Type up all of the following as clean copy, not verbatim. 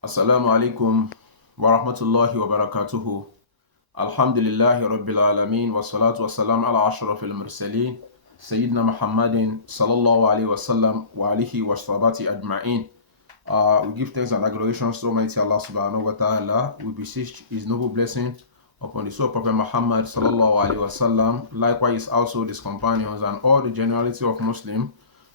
Assalamu alaikum wa rahmatullahi wa barakatuhu. Alhamdulillahi rabbil alameen wa salatu wa salam ala ashrafil mursaleen Sayyidina Muhammadin sallallahu alayhi wa sallam wa alihi wa sahabati ajma'in. We give thanks and adorations to Almighty Allah subhanahu wa ta'ala. We beseech His noble blessing upon the soul of Prophet Muhammad sallallahu alayhi wa sallam, likewise also his companions and all the generality of Muslims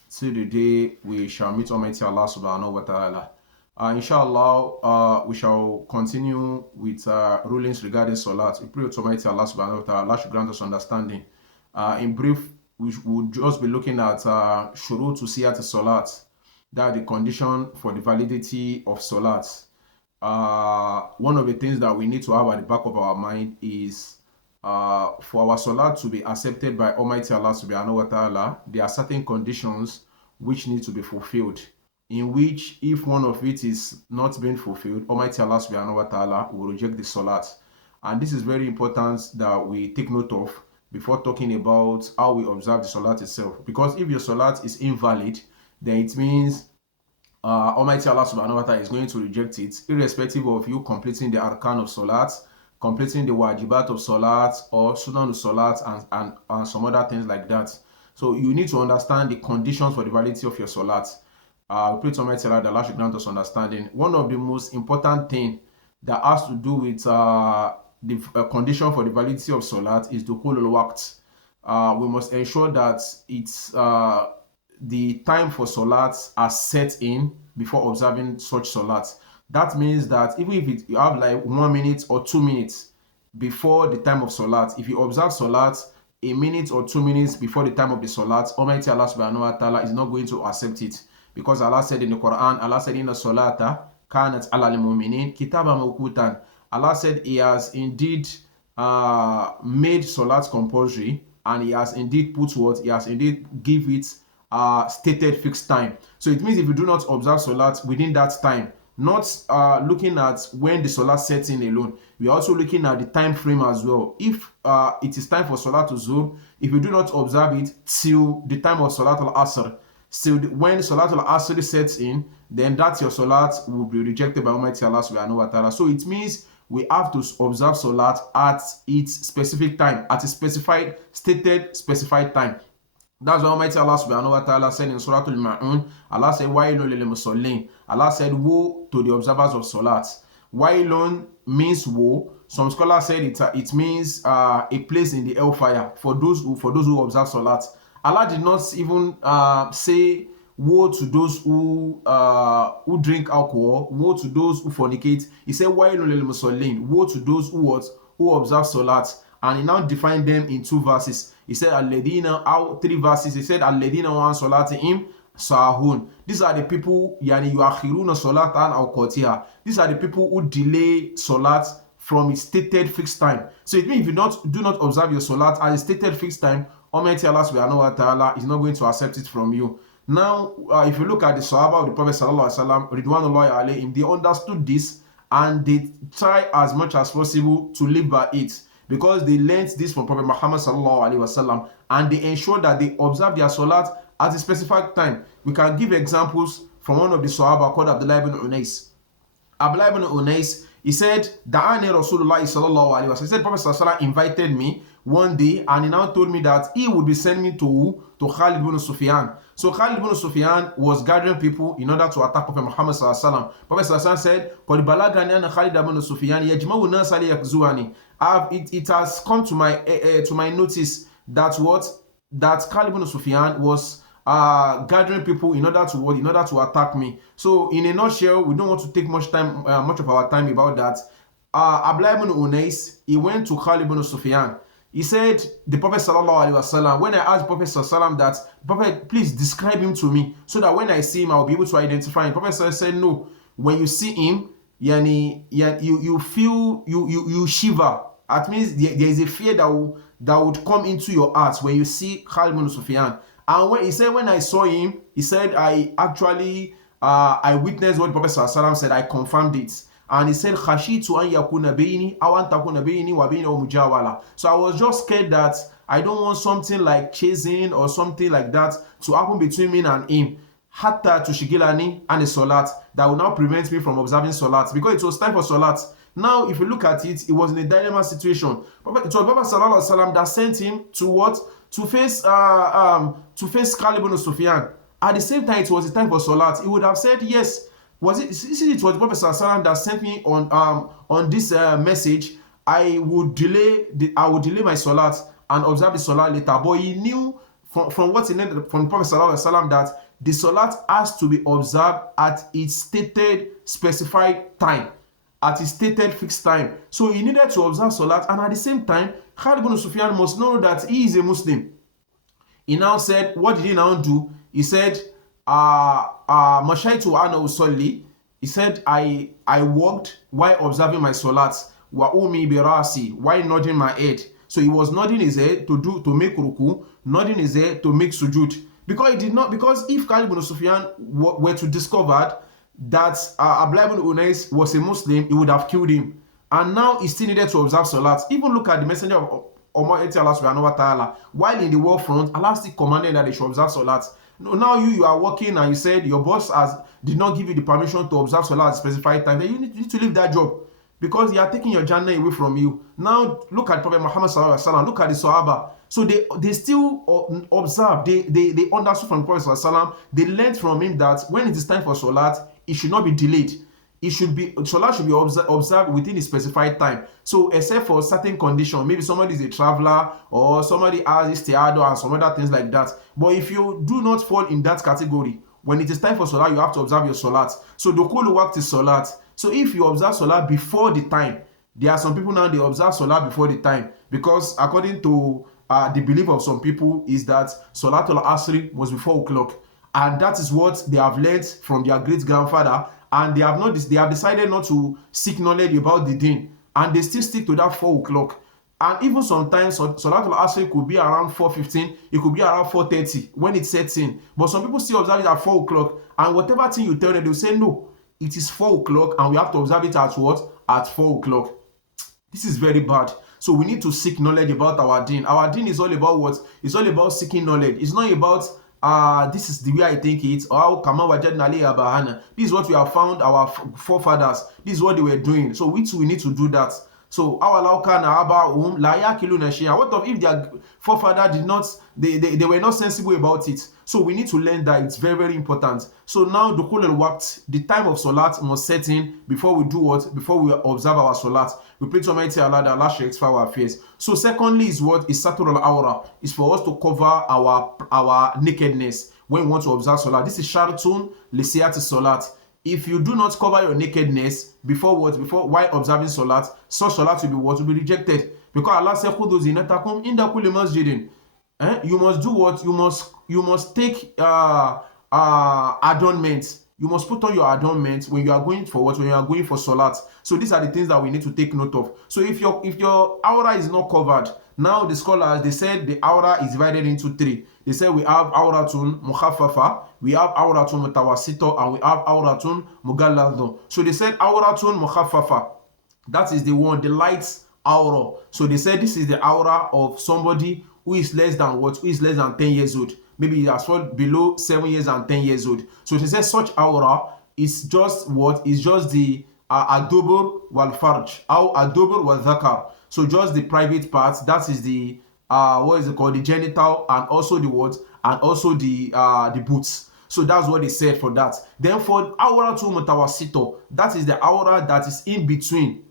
till the day we shall meet Almighty Allah subhanahu wa ta'ala. Inshallah, we shall continue with rulings regarding Salat. We pray to Almighty Allah subhanahu wa ta'ala. Allah should grant us understanding. In brief, we will just be looking at shurut to siyat Salat. That the condition for the validity of Salat. One of the things that we need to have at the back of our mind is for our Salat to be accepted by Almighty Allah subhanahu wa ta'ala, there are certain conditions which need to be fulfilled, in which if one of it is not being fulfilled, Almighty Allah subhanahu wa ta'ala will reject the Salat. And this is very important that we take note of before talking about how we observe the Salat itself. Because if your Salat is invalid, then it means Almighty Allah subhanahu wa ta'ala is going to reject it, irrespective of you completing the arkan of Salat, completing the wajibat of Salat, or sunan of Salat, and some other things like that. So you need to understand the conditions for the validity of your Salat. We pray to Almighty Allah that Allah should grant us understanding. One of the most important things that has to do with the condition for the validity of Salat is the dukhulul waqt. We must ensure that it's the time for Salat are set in before observing such Salat. That means that even if you have like 1 minute or 2 minutes before the time of Salat, if you observe Salat a minute or 2 minutes before the time of the Salat, Almighty Allah subhanahu wa ta'ala is not going to accept it. Because Allah said in the Quran, Allah said in the Salata, kanat ala al-mu'minin kitaba mawqutan. Allah said He has indeed made Salat compulsory, and He has indeed put what? He has indeed give it stated fixed time. So it means if you do not observe Salat within that time, not looking at when the Salat sets in alone, we are also looking at the time frame as well. If it is time for Salat to Zuhr, if you do not observe it till the time of Salat al-Asr, still when Salat al-Asr sets in, then that your Salat will be rejected by Almighty Allah subhanahu wa ta'ala. So it means we have to observe Salat at its specific time, at a specified, specified time. That's why Almighty Allah subhanahu wa ta'ala said in Surah Al-Ma'un, Allah said, Wailun lil musallin. Allah said, woe to the observers of Salat. Wailun means woe. Some scholars said it means a place in the hellfire for those who observe Salat. Allah did not even say woe to those who drink alcohol, woe to those who fornicate. He said wailun lil musallin, woe to those who observe Salat. And He now defined them in 2 verses. He said alladina, 3 verses. He said alladina wa an salatihim sahun. These are the people yuakhiruna salatan aw qatiha. These are the people who delay Salat from its stated fixed time. So it means if you do not observe your Salat at a stated fixed time, Almighty Allah subhanahu wa ta'ala is not going to accept it from you. Now, if you look at the Sahaba of the Prophet sallallahu alaihi wasallam, ridwanullahi alayhim, they understood this and they try as much as possible to live by it, because they learned this from Prophet Muhammad sallallahu alaihi wasallam, and they ensure that they observe their Salat at a specific time. We can give examples from one of the Sahaba called Abdullah ibn Unais. Abdullah ibn Unais, he said, Da'ani Rasulullah sallallahu alaihi wasallam. He said, Prophet sallallahu alaihi wasallam invited me one day, and he now told me that he would be sending me to Khalid ibn Sufyan. So Khalid ibn Sufyan was gathering people in order to attack Prophet Muhammad sallallahu alaihi wasallam. Prophet sallallahu alaihi wasallam said, "Qad balagani anna Khalid ibn Sufyan yajma'u an-nas liyakzuani." It has come to my notice that Khalid ibn Sufyan was gathering people in order to attack me. So in a nutshell, we don't want to take much of our time about that. Abdullah ibn Unais, he went to Khalid ibn Sufyan. He said, the Prophet sallallahu alaihi wasallam, when I asked Prophet sallallahu alaihi wasallam that, Prophet, please describe him to me so that when I see him, I'll be able to identify him. Prophet said, no, when you see him, you feel, you shiver. That means there is a fear that would come into your heart when you see Khalid ibn Sufyan. And when he said, when I saw him, he said, I witnessed what the Prophet sallallahu alaihi wasallam said. I confirmed it. And he said, Khashitu an yakuna bayni aw an takuna bayni wa baynahu mujawala. So I was just scared that I don't want something like chasing or something like that to happen between me and him. hatta tushigilani and a salat, that will now prevent me from observing salat, because it was time for salat. Now, if you look at it, it was in a dilemma situation. It was Prophet Sallallahu Alaihi Wasallam that sent him to what? To face Khalid ibn Sufyan. At the same time, it was the time for salat. He would have said yes. Was it? It was the Prophet Sallallahu Alaihi Wasallam that sent me on this message. I would delay my salat and observe the salat later. But he knew from what he learned from Prophet Sallallahu Alaihi Wasallam that the salat has to be observed at its stated specified time, at his stated fixed time. So he needed to observe salat, and at the same time, Khalid ibn Sufyan must know that he is a Muslim. He now said, what did he now do? He said, Mashaitu ana usalli. He said, I walked while observing my salat, wa umi birasi, while nodding my head. So he was nodding his head to make ruku, nodding his head to make sujud. Because if Khalid ibn Sufyan were to discover that Abdullah ibn Unais was a Muslim, he would have killed him. And now he still needed to observe salat. Even look at the messenger of Allah subhanahu wa ta'ala. While in the war front, Allah still commanded that they should observe salat. Now you are working and you said your boss did not give you the permission to observe salat at a specified time. Then you need to leave that job, because he are taking your Jannah away from you. Now look at Prophet Muhammad sallallahu alaihi wasallam. Look at the Sahaba. So they still observe. They understood from Prophet sallallahu alaihi wasallam. They learned from him that when it is time for salat, it should not be delayed. Salat should be observed within a specified time. So except for certain conditions, maybe somebody is a traveler or somebody has istiado and some other things like that. But if you do not fall in that category, when it is time for salat, you have to observe your salat. So dukulu waqti salat. So if you observe salat before the time, there are some people now, they observe salat before the time, because according to the belief of some people is that Salatul Asri was before 4 o'clock, and that is what they have learned from their great grandfather, and they have decided not to seek knowledge about the deen, and they still stick to that 4 o'clock. And even sometimes Salatul Asr could be around 4:15, it could be around 4:30 when it sets in. But some people still observe it at 4 o'clock, and whatever thing you tell them, they'll say no, it is 4 o'clock and we have to observe it at what? At 4 o'clock. This is very bad. So we need to seek knowledge about our deen. Our deen is all about what? It's all about seeking knowledge. It's not about this is the way I think it, or this is what we have found our forefathers, this is what they were doing, so we need to do that. So what of if their forefather did not, they were not sensible about it? So we need to learn that. It's very, very important. So now the time of salat must set in before we do what? Before we observe our salat. We pray to Almighty Allah that Allah should rectify our affairs. So secondly is what? Is satur al-awra. Is for us to cover our nakedness when we want to observe salat. This is shartun lisiyat salat. If you do not cover your nakedness before while observing salat, such salat will be rejected. Because Allah said, "Khudu zinatakum inda kulli masjidin." You must do what? You must take adornment. You must put on your adornment when you are going for what? When you are going for salat. So these are the things that we need to take note of. So if your aura is not covered, now the scholars, they said the aura is divided into 3. They said we have auratun mukhaffafa, we have auratun mutawassito, and we have auratun mughalladhu. So they said auratun mukhaffafa, that is the light aura. So they said this is the aura of somebody who is less than what? Who is less than 10 years old. Maybe he has fallen below 7 years and 10 years old. So they said such aura is just what? Is just the adubur wal farj, or adubur wal dhakar. So just the private parts, that is the what is it called? The genital, and also the what? And also the boots. So that's what they said for that. Then for aura to mutawassito, that is the aura that is in between.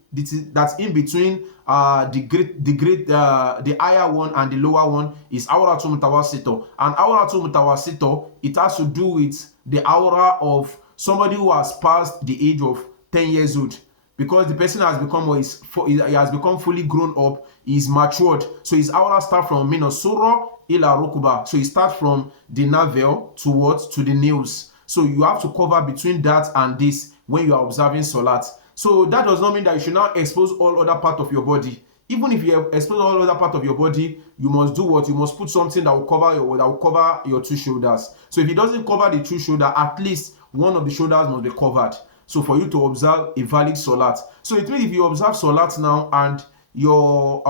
That's in between the higher one and the lower one is aura to mutawassito. And aura to mutawassito, it has to do with the aura of somebody who has passed the age of 10 years old. Because the person has become fully grown up, is matured. So his aura starts from minasura ila rukuba. So he starts from the navel to the nails. So you have to cover between that and this when you are observing salat. So that does not mean that you should not expose all other part of your body. Even if you expose all other part of your body, you must do what? You must put something that will cover your 2 shoulders. So if it doesn't cover the 2 shoulders, at least one of the shoulders must be covered. So for you to observe a valid salat. So it means if you observe salat now and your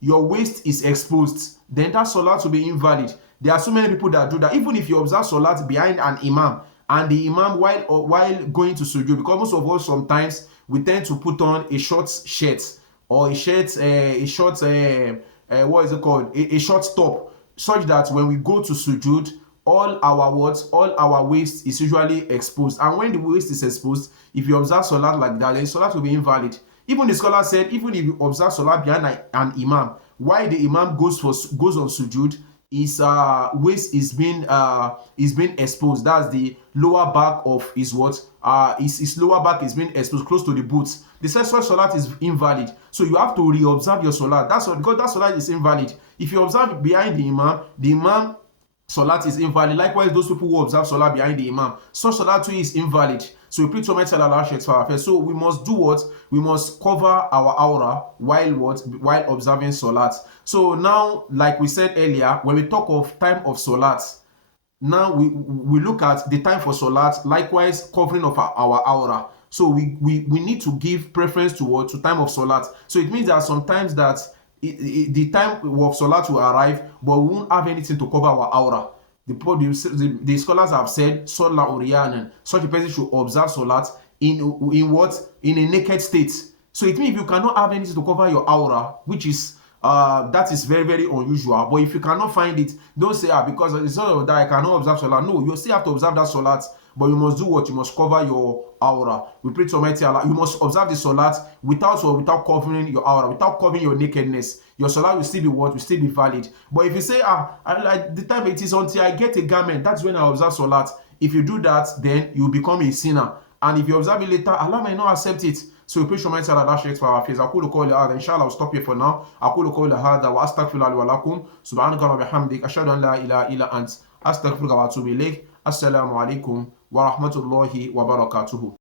waist is exposed, then that salat will be invalid. There are so many people that do that. Even if you observe Salat behind an imam, and the imam while going to sujood, because most of us sometimes we tend to put on a short shirt, or a short what is it called, a short top, such that when we go to sujood, all our waist is usually exposed. And when the waist is exposed, if you observe Salat like that, then Salat will be invalid. Even the scholar said, even if you observe Salat behind an imam, while the imam goes on sujood, his waist is being exposed. That's the lower back of his what? His lower back is being exposed close to the boots. The sexual Salat is invalid. So you have to re-observe your Salat. That's what, because that Salat is invalid. If you observe behind the imam Salat is invalid. Likewise, those people who observe Salat behind the imam, such Salat too is invalid. So we pray to Almighty Allah for our faith. So we must do what? We must cover our aura while what? While observing Salat. So now, like we said earlier, when we talk of time of Salat, now we look at the time for Salat, likewise covering of our aura. So we need to give preference to what? To time of Salat. So it means that sometimes that the time of Salat will arrive, but we won't have anything to cover our aura. The scholars have said, Salat Uriyanan, such a person should observe Salat in what? In a naked state. So it means if you cannot have anything to cover your aura, which is that is very, very unusual. But if you cannot find it, don't say, because it's not of that I cannot observe Salat. No, you still have to observe that Salat, but you must do what? You must cover your aura. We pray to Almighty Allah. You must observe the Salat without covering your aura, without covering your nakedness. Your Salat will still be what? Will still be valid. But if you say, the time it is until I get a garment, that's when I observe Salat. If you do that, then you become a sinner. And if you observe it later, Allah may not accept it. So we pray to Almighty Allah that for our face. أقول قولي هذا إن شاء الله. I'll stop here for now. أقول قولي هذا وأستغفر الله ولكم سبحانك اللهم وبحمدك أشهد أن لا إله إلا أنت أستغفرك وأتوب إليك. السلام عليكم ورحمة الله وبركاته.